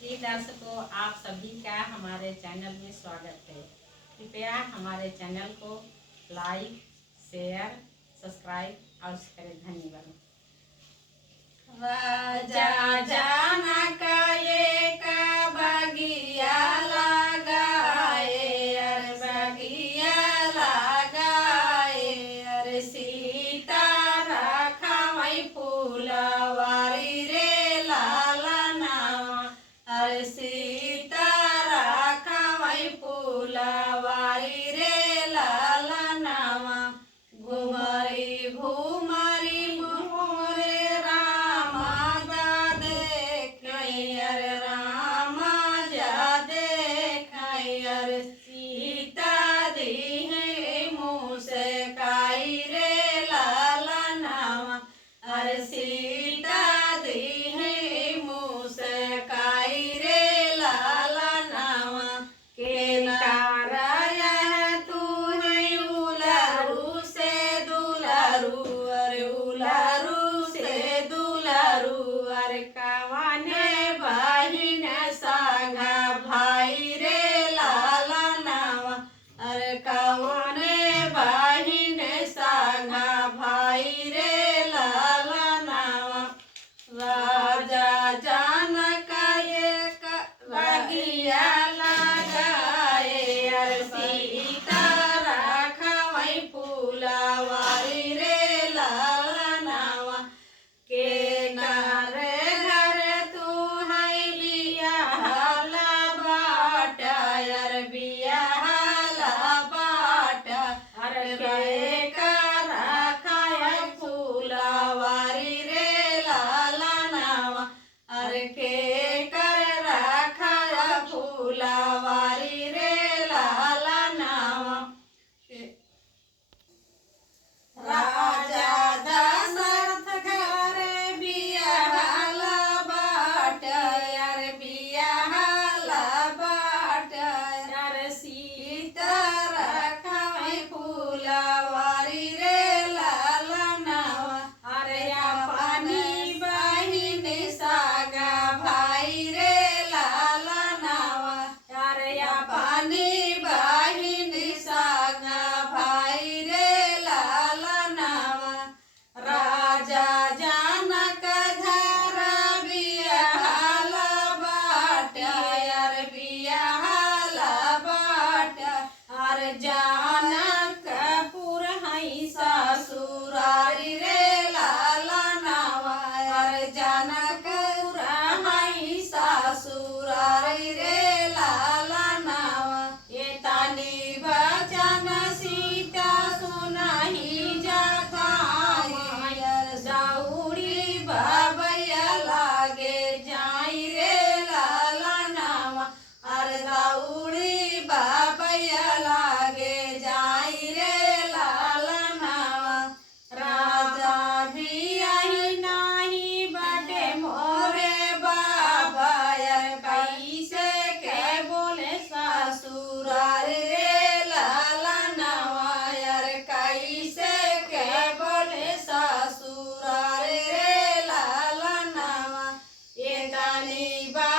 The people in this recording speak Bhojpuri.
जी दर्शकों, आप सभी का हमारे चैनल में स्वागत है। कृपया हमारे चैनल को लाइक, शेयर, सब्सक्राइब और करें। धन्यवाद। राजा जनक एक बगिया लगाए, अरे बगिया लगाए, अरे सीता रखवई फूलवारी रे लालना, अरे सीता रखवई फूलवारी रे लालनावा। घुमरी घुमरी मोरे रामा जा देखई, अरे रामा जा देखई, अरे सीता दीहे मुस्काई रे लालनावा, अरे सीता दीहे मुस्काई रे लालनावा। के ताराया तू है उलारू से दुलारू, अरे उलारू से दुलारू, अरे कवाने बहिन संगा भाई रे लालनावा, अरे कवाने बहिन संगा भाई रे लालनावा। राजा जनक एक बगिया लगाए, अरे सीता रखवई फूलवारी रे लालनावा। के नारे घर तू है बियाहला बाट, अरे बियाहला बाट, अरे के रखाय फूलवारी रे लालनावा, अरे के कर रखाय फूलवारी रे लालनावा। राजा दशरथ घरे बियाहला बाट, अरे बियाहला बाट, अरे सीता रखवई फूलवारी रे लालनावा, अरे अपनी बहिन सागा भाई रे लालनावा, अरे अपनी बहिन सागा भाई रे लालनावा। राजा जनक धर बियाहला बाट, अरे बियाहला बाट, अरे जनकपुर है ससुरारी रे लालनावा, अरे जनकपुर है ससुरारी रे लालनावा। ये तानी वचन सीता सुनाही जाता, दौड़ी बाबैया लागे जाई रे लालनावा, अरे दौड़ी बाबैया लागे जाई रे लालनावा। राजा भी आई नाही बाटे मोरे बाबा, अरे कैसे के बोले ससुरार रे लालनावा, अरे कैसे के बोले ससुरार रे लालनावा। ये तानी बा